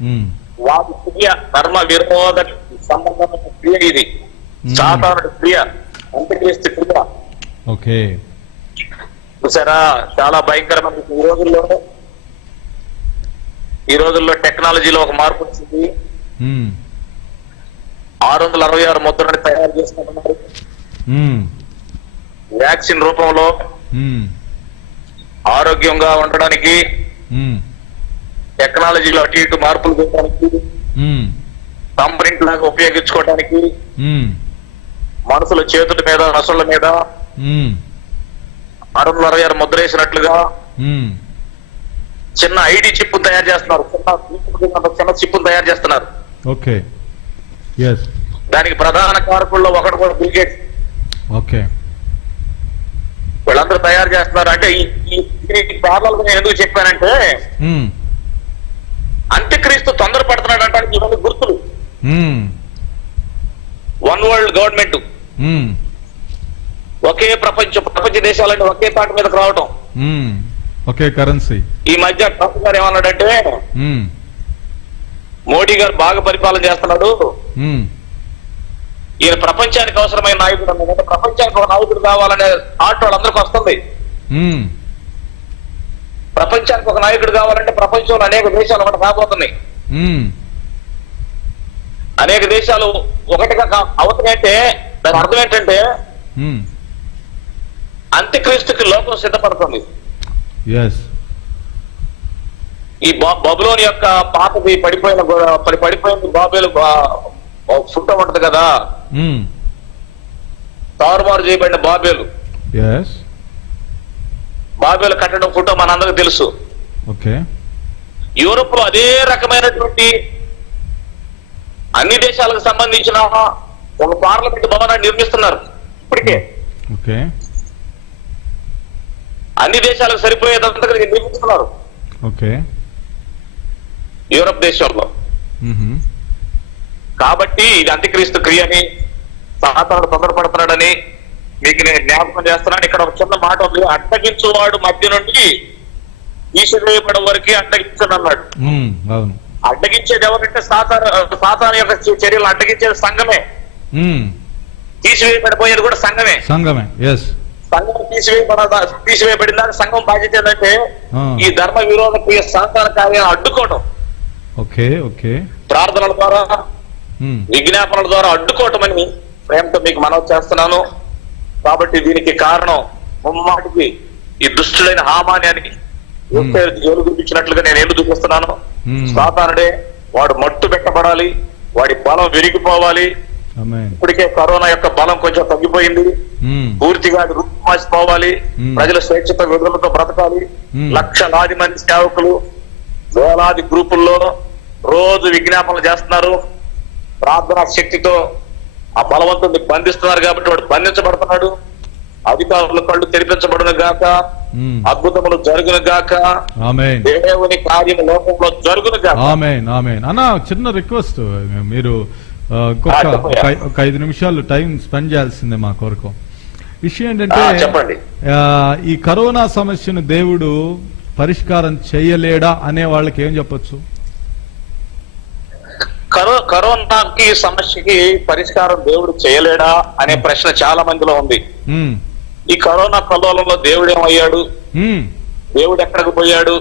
ఉమ్, వాడి క్రియ ధర్మ విరోధ సంబంధమైన క్రియ ఇది. సాధారణ క్రియ, అంత్యక్రీస్తు క్రియ. ఓకే, చూసారా, చాలా భయంకరమైన ఈ రోజుల్లో టెక్నాలజీలో ఒక మార్పు వచ్చింది. ఉమ్, 666 ముద్రని తయారు చేసుకుంటున్నారు ఉమ్, వ్యాక్సిన్ రూపంలో. ఉమ్, ఆరోగ్యంగా ఉండడానికి, ఉమ్, టెక్నాలజీలో అటు ఇటు మార్పులు చేయడానికి, ఉమ్, కంప్రింట్ లాగా ఉపయోగించుకోవడానికి, ఉమ్, మనుషుల చేతుల మీద నసుల మీద ఉమ్, 666 ముద్ర వేసినట్లుగా ఉమ్, చిన్న ఐడి చిప్ తయారు చేస్తున్నారు. చిన్న చిప్ తయారు చేస్తున్నారు. ఓకే. ఎస్. దానికి ప్రధాన కారకుల్లో ఒకటి కూడా బిల్ గేట్స్. ఓకే. వీళ్ళందరూ తయారు చేస్తున్నారు. అంటే ఈ పార్లలు నేను ఎందుకు చెప్పానంటే, ఉమ్, అంత్యక్రీస్తు తొందరపడుతున్నాడు అంటే ఇవన్నీ గుర్తులు. ఉమ్, వన్ వరల్డ్ గవర్నమెంట్, ఉమ్, ఒకే ప్రపంచ దేశాలన్నీ ఒకే తాటి మీదకి రావటం. ఉమ్, ఓకే కరెన్సీ. ఈ మధ్య ట్రంప్ గారు ఏమన్నాడంటే, ఉమ్, మోడీ గారు బాగా పరిపాలన చేస్తున్నాడు, ఉమ్, ఈయన ప్రపంచానికి అవసరమైన నాయకుడు అన్నాడు. ప్రపంచానికి ఒక నాయకుడు కావాలనే థాట్ వాళ్ళందరికీ వస్తుంది. ఉమ్, ప్రపంచానికి ఒక నాయకుడు కావాలంటే ప్రపంచంలో అనేక దేశాలు ఒకటి కాబోతున్నాయి. ఉమ్, అనేక దేశాలు ఒకటిగా అవుతున్నాయంటే దాని అర్థం ఏంటంటే ఉమ్, అంత్యక్రీస్తుకి లోకం సిద్ధపడుతుంది. ఎస్. ఈ బబులోని యొక్క పాతది పడిపోయింది బాబేలు ఫుట్ ఉంటుంది కదా, ఉమ్, తారుమారు చేయబడిన బాబేలు. ఎస్. బాబేలు కట్టడం ఫోటో మనందరికి తెలుసు. ఓకే. యూరోప్ లో అదే రకమైనటువంటి అన్ని దేశాలకు సంబంధించిన ఒక పార్లమెంట్ భవనాన్ని నిర్మిస్తున్నారు ఇప్పటికే. ఓకే. అన్ని దేశాలకు సరిపోయేదంతా నిర్మిస్తున్నారు ఓకే. యూరోప్ దేశంలో. మ్మ్. కాబట్టి ఇది అంత్యక్రీస్తు క్రియ అని, సాతానుడు తొందరపడుతున్నాడని మీకు నేను జ్ఞాపకం చేస్తున్నాను. ఇక్కడ ఒక చిన్న మాట ఉంది, అడ్డగించువాడు మధ్య నుండి తీసివేయబడే వరకు అడ్డగించనన్నాడు. అవును. అడ్డగించేది ఎవరంటే సాతాను యొక్క చర్యలు అడ్డగించేది సంఘమే, తీసివేయబడిపోయేది కూడా సంఘమే. సంఘమే. ఎస్. సంఘం తీసివేయబడిన సంఘం బాధ్యత ఏంటంటే ఈ ధర్మ విరోధ క్రియ సాతాన కార్యాలను అడ్డుకోవడం. ఓకే. ఓకే. ప్రార్థనల ద్వారా, విజ్ఞాపనల ద్వారా అడ్డుకోవటం అని ప్రేమతో మీకు మనవి చేస్తున్నాను. కాబట్టి దీనికి కారణం ముమ్మాటికి ఈ దుష్టుడైన హామాన్యానికి జోలు చూపించినట్లుగా నేను ఏళ్ళు చూపిస్తున్నాను. సాతానుడే, వాడు మట్టు పెట్టబడాలి, వాడి బలం విరిగిపోవాలి. ఇప్పటికే కరోనా యొక్క బలం కొంచెం తగ్గిపోయింది, పూర్తిగా అది రూపుమాసిపోవాలి. ప్రజల స్వేచ్ఛతో విడుదలతో బ్రతకాలి. లక్షలాది మంది సేవకులు వేలాది గ్రూపుల్లో రోజు విజ్ఞాపనలు చేస్తున్నారు. ప్రార్థనా శక్తితో ఆ బలవంతుని బంధిస్తున్నారు కాబట్టి వాడు బంధించబడుతున్నాడు. అధికారుల కళ్ళు తెరిపించబడును గాక, అద్భుతములు జరుగును గాక, దేవుని కార్యం లోకంలో జరుగును గాక. ఆమేన్. ఆమేన్. అన్న చిన్న రిక్వెస్ట్, మీరు ఒక 5 నిమిషాలు టైం స్పెండ్ చేయాల్సిందే మా కొరకు. విషయం ఏంటంటే, చెప్పండి. ఈ కరోనా సమస్యను దేవుడు పరిష్కారం చేయలేడా అనే వాళ్ళకి ఏం చెప్పొచ్చు? కరోనాకి సమస్యకి పరిష్కారం దేవుడు చేయలేడా అనే ప్రశ్న చాలా మందిలో ఉంది. ఈ కరోనా కల్లోలంలో దేవుడు ఏమయ్యాడు, దేవుడు ఎక్కడికి పోయాడు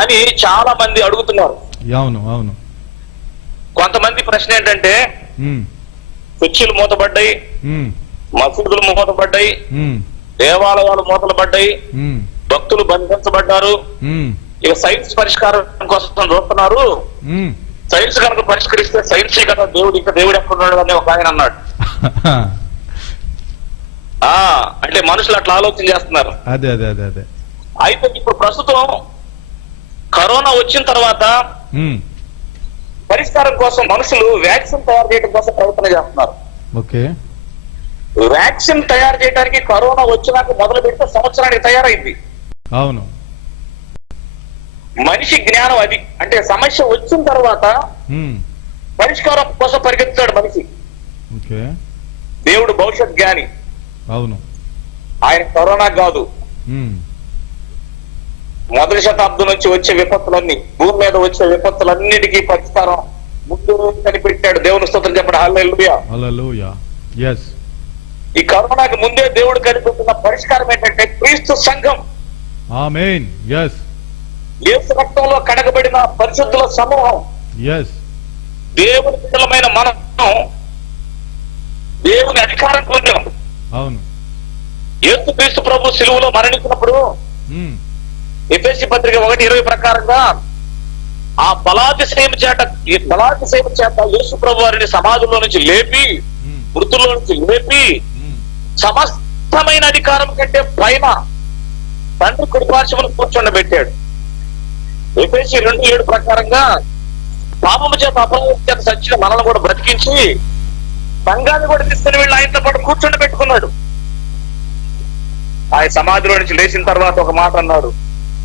అని చాలా మంది అడుగుతున్నారు. అవును. అవును. కొంతమంది ప్రశ్న ఏంటంటే, చర్చిలు మూతపడ్డాయి, మసీదులు మూతపడ్డాయి, దేవాలయాలు మూతపడ్డాయి, భక్తులు బంధించబడ్డారు, ఇక సైన్స్ పరిష్కారం కోసం చూస్తున్నారు. సైన్స్ కనుక పరిష్కరిస్తే సైన్స్ కదా దేవుడు, ఇంకా దేవుడు ఎక్కడున్నాడు అని ఒక ఆయన అన్నాడు. అంటే మనుషులు అట్లా ఆలోచన చేస్తున్నారు. అదే అదే అదే అదే. అయితే ఇప్పుడు ప్రస్తుతం కరోనా వచ్చిన తర్వాత పరిష్కారం కోసం మనుషులు వ్యాక్సిన్ తయారు చేయడం కోసం ప్రయత్నం చేస్తున్నారు. ఓకే. వ్యాక్సిన్ తయారు చేయడానికి కరోనా వచ్చినాక మొదలు పెడితే సంవత్సరానికి తయారైంది. అవును. మనిషి జ్ఞానం అది. అంటే సమస్య వచ్చిన తర్వాత పరిష్కారం కోసం పరిగెత్తుతాడు మనిషి. దేవుడు భవిష్యత్ జ్ఞాని. అవును. ఆయన కరోనా కాదు, మొదటి శతాబ్దం నుంచి వచ్చే విపత్తులన్నీ, భూమి మీద వచ్చే విపత్తులన్నిటికీ పరిష్కారం ముందు కనిపెట్టాడు. దేవుని స్తోత్రం చెప్పండి. హల్లెలూయా. హల్లెలూయా. yes. ఈ కరోనాకి ముందే దేవుడు కనిపెట్టిన పరిష్కారం ఏంటంటే క్రీస్తు సంఘం. ఆమేన్. yes. యేసు రక్తంలో కడగబడిన పరిశుద్ధుల సమూహం. yes. దేవుని బిడ్డలమైన మనం దేవుని అధికారం పొందాం. అవును. యేసుక్రీస్తు ప్రభు సిలువలో మరణించినప్పుడు ఉమ్, ఎఫెసీ పత్రిక 1:20 ప్రకారంగా ఆ బలాతిశయం చేత యేసు ప్రభు వారిని సమాధుల్లో నుంచి లేపి, ఉమ్, మృతుల్లో నుంచి లేపి, ఉమ్, సమస్తమైన అధికారం కంటే పైన తండ్రి కుడిపార్శ్వమును కూర్చొండబెట్టాడు. ఎఫెసీ 2:7 ప్రకారంగా పాపము చేత అపరాధం చేత సచ్చిన మనల్ని కూడా బ్రతికించి సంఘాన్ని కూడా తీసుకుని వెళ్ళి ఆయనతో పాటు కూర్చొని పెట్టుకున్నాడు. ఆయన సమాధిలో నుంచి లేచిన తర్వాత ఒక మాట అన్నాడు,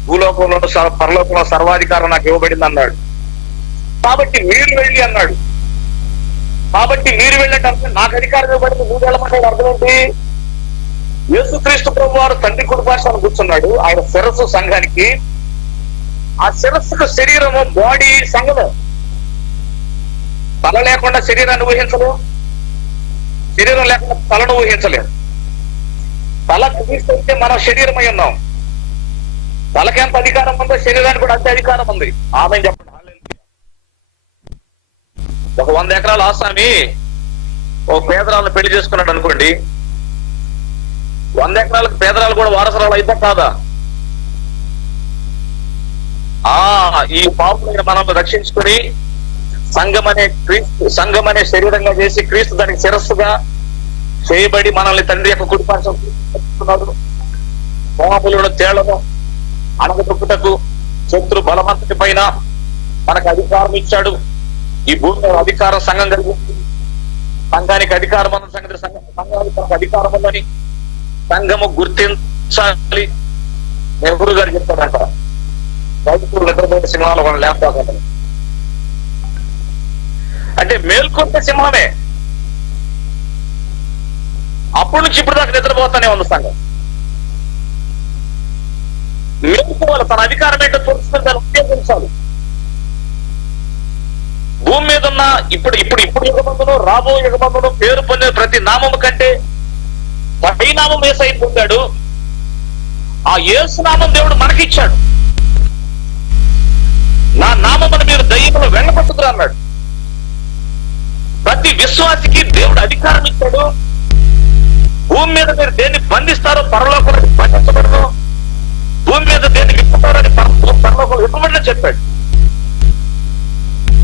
భూలోకంలో పరలోకంలో సర్వాధికారం నాకు ఇవ్వబడింది అన్నాడు. కాబట్టి మీరు వెళ్ళి అన్నాడు. కాబట్టి మీరు వెళ్ళంటే నాకు అధికారం ఇవ్వబడింది, నువ్వు వెళ్ళమని అర్థం ఏంటి? యేసుక్రీస్తు ప్రభు వారు తండ్రి కుడిపార్శ్వాన కూర్చున్నాడు. ఆయన శిరస్సు సంఘానికి, ఆ శిరస్సుకు శరీరము, బాడీ సంఘము. తల లేకుండా శరీరాన్ని ఊహించలేము, శరీరం లేకుండా తలను ఊహించలేము. తల తీస్తే మనం శరీరమై ఉన్నాం. తలకి ఎంత అధికారం ఉందో శరీరానికి కూడా అంతే అధికారం ఉంది. ఆమె చెప్పండి. ఒక 100 ఎకరాల ఆసామి ఓ పేదరాలను పెళ్లి చేసుకున్నాడు అనుకోండి, 100 ఎకరాలకు పేదరాలు కూడా వారసరాలు అయితే కాదా? ఈ పాపులను మనం రక్షించుకుని సంఘం అనే శరీరంగా చేసి క్రీస్తు దానికి శిరస్సుగా చేయబడి మనల్ని తండ్రి యొక్క కుడిపార్శ్వస్తున్నాడు. పాపులను తేళ్లను అణగదొక్కుటకు శత్రు బలవంతుడి పైన మనకు అధికారం ఇచ్చాడు. ఈ భూమి అధికారం సంఘం కలిగింది. సంఘానికి అధికారం ఉన్న సంగతి, సంఘానికి తనకు అధికారం ఉందని సంఘము గుర్తించాలి. నెహ్రూ గారు చెప్తాడంట, రైతులు నిద్రపోయిన సింహాలు వాళ్ళు లేకపోతే అంటే మేల్కొంటే సింహమే. అప్పటి నుంచి ఇప్పుడు దాకా నిద్రపోతానే ఉంది సంఘం. మేల్కోవాలి, తన అధికారం ఏంటో తెలుసుకుని దాన్ని ఉపయోగించాలి. భూమి మీద ఉన్న ఇప్పుడు యుగమందును రాబో యుగమందును పేరు పొందే ప్రతి నామము కంటే పరిణామం యేసయ్య పొందాడు. ఆ యేసు నామం దేవుడు మనకిచ్చాడు. నా నామమును మీరు దయ్యములు వెళ్ళగొట్టుకురా అన్నాడు. ప్రతి విశ్వాసికి దేవుడు అధికారం ఇచ్చాడు. భూమి మీద మీరు దేన్ని బంధిస్తారో పరలోకంలో బంధించబడను, భూమి మీద దేన్ని విప్పుతారని పరలోకంలో విప్పబడిన చెప్పాడు.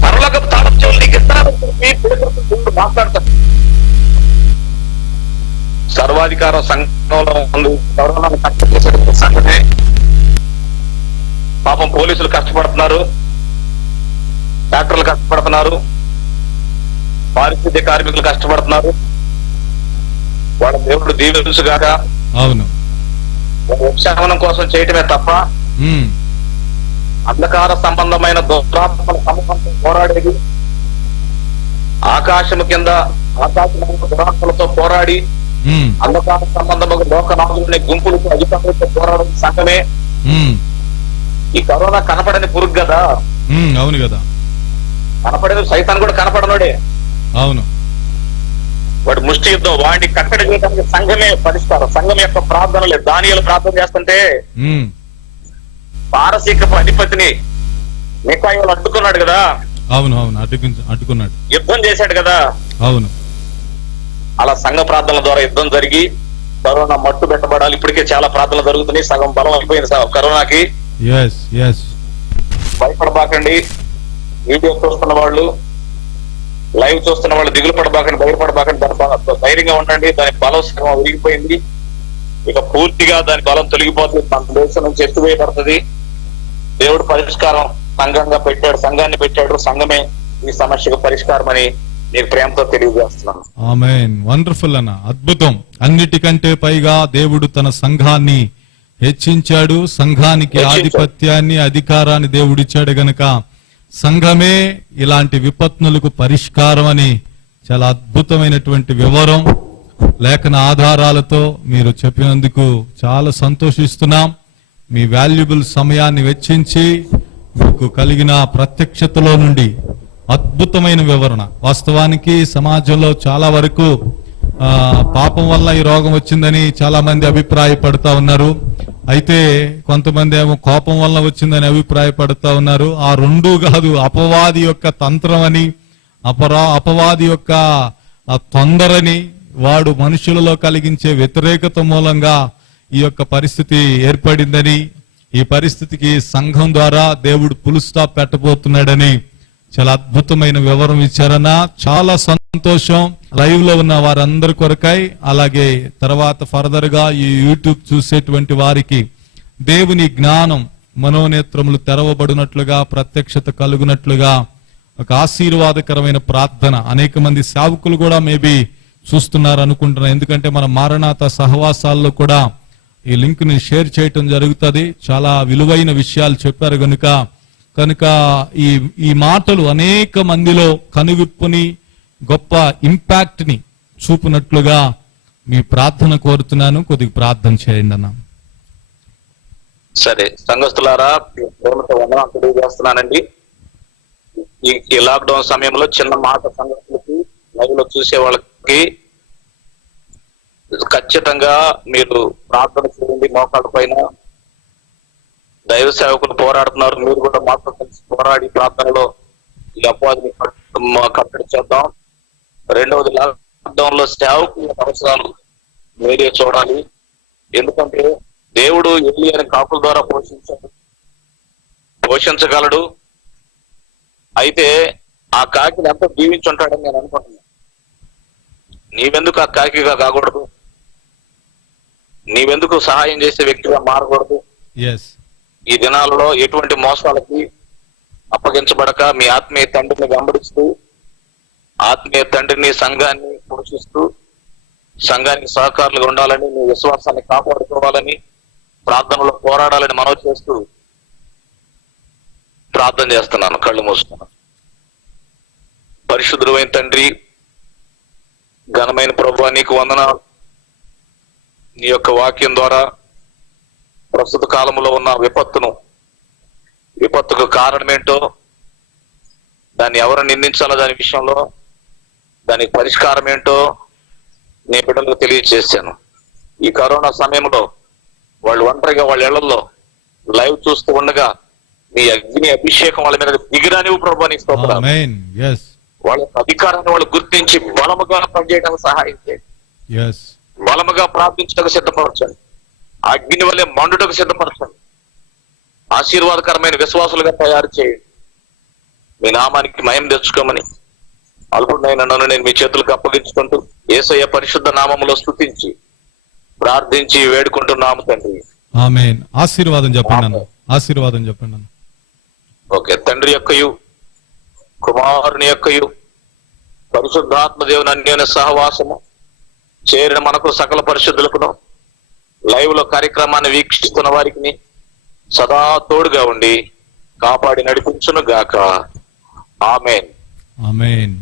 పరలోకపు తాళం చెవులు నీకు ఇస్తారని చెప్పి దేవుడు మాట్లాడతాడు. సర్వాధికారం సంఘంలో ఉంది. కరోనాను కష్టపడే సంఘమే. పాపం పోలీసులు కష్టపడుతున్నారు, డాక్టర్లు కష్టపడుతున్నారు, పారిశుద్ధ్య కార్మికులు కష్టపడుతున్నారు. వాళ్ళ దేవుడు దీవించుగాక. అవును, ఉపశమనం కోసం చేయటమే తప్ప అంధకార సంబంధమైన దురాత్మల సమూహంతో పోరాడేది, ఆకాశము కింద ఆకాశమైన దురాత్మలతో పోరాడి అంధకార సంబంధమైన లోకనాథులనే గుంపులతో అధికారులతో పోరాడే సంఘమే. ఈ కరోనా కనపడని పురుగు కదా. అవును కదా, కనపడేది సైతాన్ కూడా కనపడనోడే. అవును, వాడు ముష్టి యుద్ధం, వాడిని కట్టడి చేయడానికి సంఘమే పరిష్కారం. సంఘం యొక్క ప్రార్థనలే. దానియేలు ప్రార్థన చేస్తుంటే పారసీకపు అధిపతిని మిఖాయేలు అడ్డుకున్నాడు కదా. అవును అవును, అడ్డుకున్నాడు, యుద్ధం చేశాడు కదా. అవును, అలా సంఘ ప్రార్థనల ద్వారా యుద్ధం జరిగి కరోనా మట్టు పెట్టబడాలి. ఇప్పటికే చాలా ప్రార్థనలు జరుగుతున్నాయి. సగం బలం అయిపోయింది కరోనాకి. భయపడబాకండి. వీడియో చూస్తున్న వాళ్ళు, లైవ్ చూస్తున్న వాళ్ళు దిగులు పడబాకండి, భయపడబాకండి. దాని ధైర్యంగా ఉండండి. దాని బలం సగం విరిగిపోయింది. ఇక పూర్తిగా దాని బలం తొలగిపోతుంది. మన దేశం నుంచి ఎత్తువేయబడుతుంది. దేవుడు పరిష్కారం సంఘాన్ని పెట్టాడు. సంఘమే ఈ సమస్యకు పరిష్కారం అని నీకు ప్రేమతో తెలియజేస్తున్నాను. ఆమేన్. వండర్ఫుల్ అన్న, అద్భుతం. అన్నిటికంటే పైగా దేవుడు తన సంఘాన్ని హెచ్చించాడు. సంఘానికి ఆధిపత్యాన్ని, అధికారాన్ని దేవుడిచ్చాడు గనక సంఘమే ఇలాంటి విపత్తులకు పరిష్కారం అని చాలా అద్భుతమైనటువంటి వివరం లేఖన ఆధారాలతో మీరు చెప్పినందుకు చాలా సంతోషిస్తున్నాం. మీ వాల్యుబుల్ సమయాన్ని వెచ్చించి మీకు కలిగిన ప్రత్యక్షతలో నుండి అద్భుతమైన వివరణ. వాస్తవానికి సమాజంలో చాలా వరకు పాపం వల్ల ఈ రోగం వచ్చిందని చాలా మంది అభిప్రాయపడతా ఉన్నారు. అయితే కొంతమంది ఏమో కోపం వల్ల వచ్చిందని అభిప్రాయపడతా ఉన్నారు. ఆ రెండూ కాదు, అపవాది యొక్క తంత్రం అని, అపవాది యొక్క తొందరని వాడు మనుషులలో కలిగించే వ్యతిరేకత మూలంగా ఈ యొక్క పరిస్థితి ఏర్పడిందని, ఈ పరిస్థితికి సంఘం ద్వారా దేవుడు ఫుల్ స్టాప్ పెట్టబోతున్నాడని చాలా అద్భుతమైన వివరం ఇచ్చారన్న. చాలా సంతోషం. లైవ్ లో ఉన్న వారందరి కొరకై, అలాగే తర్వాత ఫర్దర్ గా ఈ యూట్యూబ్ చూసేటువంటి వారికి దేవుని జ్ఞానం మనోనేత్రములు తెరవబడినట్లుగా, ప్రత్యక్షత కలుగునట్లుగా ఒక ఆశీర్వాదకరమైన ప్రార్థన. అనేక మంది సేవకులు కూడా మేబీ చూస్తున్నారు అనుకుంటున్నాను. ఎందుకంటే మన మారణాత సహవాసాల్లో కూడా ఈ లింక్ ని షేర్ చేయటం జరుగుతుంది. చాలా విలువైన విషయాలు చెప్పారు కనుక ఈ మాటలు అనేక మందిలో కనువిప్పుని, గొప్ప ఇంపాక్ట్ ని చూపునట్లుగా మీ ప్రార్థన కోరుతున్నాను. కొద్దిగా ప్రార్థన చేయండి అన్న. సరే సంఘస్థులారా, ప్రేమతో వందనాలు తెలియజేస్తున్నానండి. ఈ లాక్డౌన్ సమయంలో చిన్న మాట సంఘస్థులకి, లైవ్ లో చూసే వాళ్ళకి ఖచ్చితంగా మీరు ప్రార్థన చేయండి. మోకాళ్ళ పైన దైవ సేవకులు పోరాడుతున్నారు. మీరు కూడా మాతో కలిసి పోరాడి ప్రార్థనలో ఈ అపవాదిని కట్టడి చేద్దాం. రెండవది, లాక్డౌన్ లో సేవకుల అవసరాలు మీరే చూడాలి. ఎందుకంటే దేవుడు ఎలియాని కాకుల ద్వారా పోషించగలడు. అయితే ఆ కాకిని ఎంతో దీవించుంటాడని నేను అనుకుంటున్నాను. నీవెందుకు ఆ కాకిగా కాకూడదు? నీవెందుకు సహాయం చేసే వ్యక్తిగా మారకూడదు? ఈ దినాలలో ఎటువంటి మోసాలకి అప్పగించబడక మీ ఆత్మీయ తండ్రిని వెంబడిస్తూ, ఆత్మీయ తండ్రిని, సంఘాన్ని పోషిస్తూ, సంఘానికి సహకారులుగా ఉండాలని, మీ విశ్వాసాన్ని కాపాడుకోవాలని, ప్రార్థనలో పోరాడాలని మనవి చేస్తూ ప్రార్థన చేస్తున్నాను. కళ్ళు మూసుకున్నాను. పరిశుద్ధుడైన తండ్రి, ఘనమైన ప్రభువా, నీకు వందనాలు. నీ యొక్క వాక్యం ద్వారా ప్రస్తుత కాలంలో ఉన్న విపత్తుకు కారణమేంటో, దాన్ని ఎవరు నిందించాలో దాని విషయంలో, దానికి పరిష్కారం ఏంటో నీ బిడ్డలకు తెలియజేశాను. ఈ కరోనా సమయంలో వాళ్ళు ఒంటరిగా వాళ్ళ ఇళ్లలో లైవ్ చూస్తూ ఉండగా నీ అగ్ని అభిషేకం వాళ్ళ మీద దిగిరానివ్వు ప్రభువా, నీకు స్తోత్రాలు. వాళ్ళ అధికారాన్ని వాళ్ళు గుర్తించి బలముగా పనిచేయడానికి సహాయం చేయండి. బలముగా ప్రార్థించడానికి సిద్ధపరచండి. అగ్ని వల్లే మండుటకు సిద్ధపరచండి. ఆశీర్వాదకరమైన విశ్వాసులుగా తయారు చేయండి. మీ నామానికి మహిమ తెచ్చుకోమని అల్పుడైన నన్ను నేను మీ చేతులకు అప్పగించుకుంటూ యేసయ్య పరిశుద్ధ నామములో స్తుతించి ప్రార్థించి వేడుకుంటున్నాము తండ్రి. ఆమేన్. ఆశీర్వాదం చెప్పండి. ఆశీర్వాదం చెప్పండి. ఓకే. తండ్రి యొక్కయు, కుమారుని యొక్కయు, పరిశుద్ధాత్మ దేవుని అన్యోన్య సహవాసము చేరిన మనకు సకల పరిశుద్ధులకును, లైవ్ లో కార్యక్రమాన్ని వీక్షిస్తున్న వారికి సదా తోడుగా ఉండి కాపాడి నడిపించును గాక. ఆమేన్. ఆమేన్.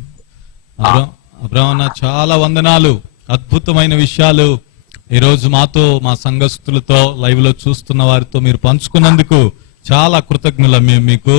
అబ్రహ్మన్న, చాలా వందనాలు. అద్భుతమైన విషయాలు ఈరోజు మాతో, మా సంఘస్థులతో, లైవ్ లో చూస్తున్న వారితో మీరు పంచుకున్నందుకు చాలా కృతజ్ఞులం మేము మీకు.